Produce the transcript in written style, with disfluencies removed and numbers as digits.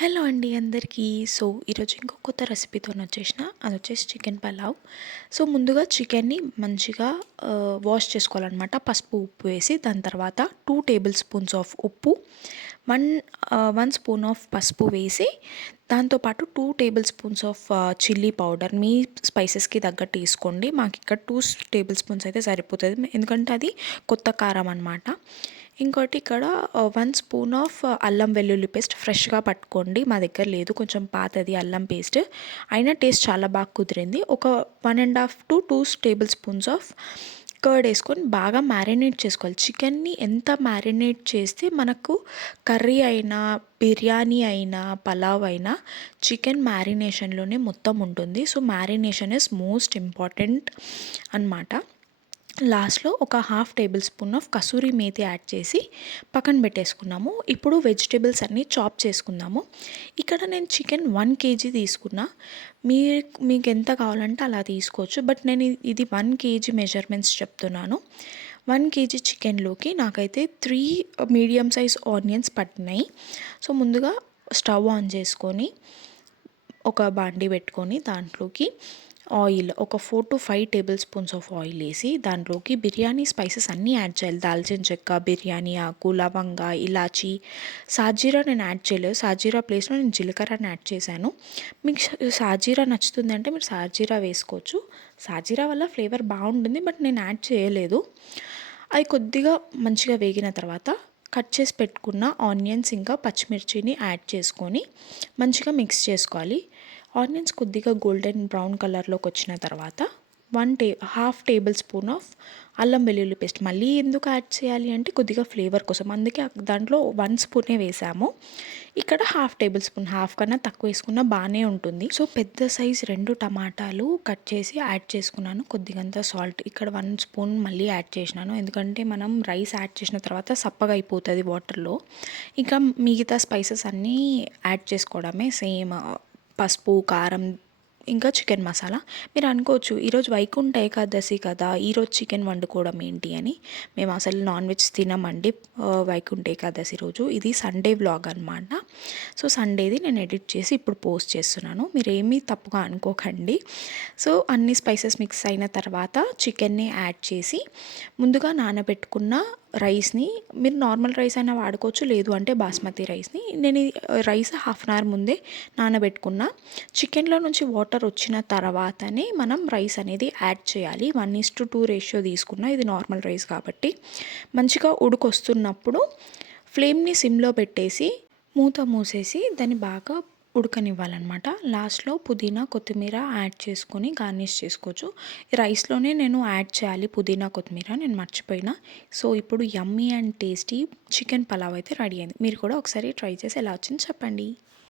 Hello అండి అందరికీ. So ఈరోజు ఇంకో కొత్త రెసిపీతోని వచ్చేసిన. అది వచ్చేసి చికెన్ పలావ్. సో ముందుగా చికెన్ని మంచిగా వాష్ చేసుకోవాలన్నమాట. పసుపు ఉప్పు వేసి దాని తర్వాత 2 టేబుల్ స్పూన్స్ ఆఫ్ ఉప్పు, 1 స్పూన్ ఆఫ్ పసుపు వేసి దాంతోపాటు 2 tablespoons of chilli powder మీ స్పైసెస్కి తగ్గట్టు తీసుకోండి. మాకు ఇక్కడ 2 టేబుల్ స్పూన్స్ అయితే సరిపోతుంది, ఎందుకంటే అది కొత్త కారం అనమాట. ఇంకోటి ఇక్కడ 1 స్పూన్ ఆఫ్ అల్లం వెల్లుల్లి పేస్ట్ ఫ్రెష్గా పట్టుకోండి. మా దగ్గర లేదు, కొంచెం పాతది అల్లం పేస్ట్ అయినా టేస్ట్ చాలా బాగా కుదిరింది. ఒక 1.5 to 2 tablespoons of curd వేసుకొని బాగా మ్యారినేట్ చేసుకోవాలి. చికెన్ని ఎంత మ్యారినేట్ చేస్తే మనకు కర్రీ అయినా, బిర్యానీ అయినా, పలావ్ అయినా చికెన్ మ్యారినేషన్లోనే మొత్తం ఉంటుంది. So marination is most important అన్నమాట. లాస్ట్లో ఒక 1/2 table spoon of kasuri methi add చేసి పక్కన పెట్టేసుకున్నాము. ఇప్పుడు వెజిటేబుల్స్ అన్నీ చాప్ చేసుకుందాము. ఇక్కడ నేను చికెన్ 1 కేజీ తీసుకున్నా. మీకు ఎంత కావాలంటే అలా తీసుకోవచ్చు, బట్ నేను ఇది 1 కేజీ మెజర్మెంట్స్ చెప్తున్నాను. 1 కేజీ చికెన్లోకి నాకైతే 3 మీడియం సైజ్ ఆనియన్స్ పట్టినాయి. సో ముందుగా స్టవ్ ఆన్ చేసుకొని ఒక బాండీ పెట్టుకొని దాంట్లోకి ఆయిల్ ఒక 4 to 5 table spoons of oil వేసి దాంట్లోకి బిర్యానీ స్పైసెస్ అన్నీ యాడ్ చేయాలి. దాల్చిన చెక్క, బిర్యానీ ఆకు, లవంగ, ఇలాచి, సాజీరా నేను యాడ్ చేయలేదు. సాజీరా ప్లేస్లో నేను జీలకర్రని యాడ్ చేశాను. మీకు సాజీరా నచ్చుతుంది అంటే మీరు సాజీరా వేసుకోవచ్చు. సాజీరా వల్ల ఫ్లేవర్ బాగుంటుంది, బట్ నేను యాడ్ చేయలేదు. అది కొద్దిగా మంచిగా వేగిన తర్వాత కట్ చేసి పెట్టుకున్న ఆనియన్స్ ఇంకా పచ్చిమిర్చిని యాడ్ చేసుకొని మంచిగా మిక్స్ చేసుకోవాలి. ఆనియన్స్ కొద్దిగా గోల్డెన్ బ్రౌన్ కలర్లోకి వచ్చిన తర్వాత 1.5 టేబుల్ స్పూన్ ఆఫ్ అల్లం వెల్లుల్లి పేస్ట్ మళ్ళీ ఎందుకు యాడ్ చేయాలి అంటే కొద్దిగా ఫ్లేవర్ కోసం, అందుకే దాంట్లో 1 స్పూనే వేసాము. ఇక్కడ 1/2 టేబుల్ స్పూన్, హాఫ్ కన్నా తక్కువ వేసుకున్నా బాగానే ఉంటుంది. సో పెద్ద సైజ్ 2 టమాటాలు కట్ చేసి యాడ్ చేసుకున్నాను. కొద్దిగంత సాల్ట్, ఇక్కడ 1 స్పూన్ మళ్ళీ యాడ్ చేసినాను, ఎందుకంటే మనం రైస్ యాడ్ చేసిన తర్వాత సప్పగా అయిపోతుంది వాటర్లో. ఇంకా మిగతా స్పైసెస్ అన్నీ యాడ్ చేసుకోవడమే, సేమ్ పసుపు, కారం, ఇంకా చికెన్ మసాలా. మీరు అనుకోవచ్చు ఈరోజు వైకుంఠ ఏకాదశి కదా, ఈరోజు చికెన్ వండుకోవడం ఏంటి అని. మేము అసలు నాన్ వెజ్ తినమండి వైకుంఠ ఏకాదశి రోజు. ఇది సండే వ్లాగ్ అనమాట. సో సండేది నేను ఎడిట్ చేసి ఇప్పుడు పోస్ట్ చేస్తున్నాను, మీరు ఏమీ తప్పుగా అనుకోకండి. సో అన్ని స్పైసెస్ మిక్స్ అయిన తర్వాత చికెన్ని యాడ్ చేసి ముందుగా నానబెట్టుకున్న రైస్ని, మీరు నార్మల్ రైస్ అయినా వాడుకోవచ్చు, లేదు అంటే బాస్మతి రైస్ని. నేను ఈ రైస్ 1/2 an hour ముందే నానబెట్టుకున్నా. చికెన్లో నుంచి వాటర్ వచ్చిన తర్వాతనే మనం రైస్ అనేది యాడ్ చేయాలి. 1:2 రేషియో తీసుకున్నా, ఇది నార్మల్ రైస్ కాబట్టి. మంచిగా ఉడుకొస్తున్నప్పుడు ఫ్లేమ్ని సిమ్లో పెట్టేసి మూత మూసేసి దాన్ని బాగా ఉడకనివ్వాలన్నమాట. లాస్ట్లో పుదీనా, కొత్తిమీర యాడ్ చేసుకొని గార్నిష్ చేసుకోవచ్చు. రైస్లోనే నేను యాడ్ చేయాలి పుదీనా, కొత్తిమీర, నేను మర్చిపోయినా. సో ఇప్పుడు యమ్మీ అండ్ టేస్టీ చికెన్ పలావ్ అయితే రెడీ అయింది. మీరు కూడా ఒకసారి ట్రై చేసి ఎలా వచ్చింది చెప్పండి.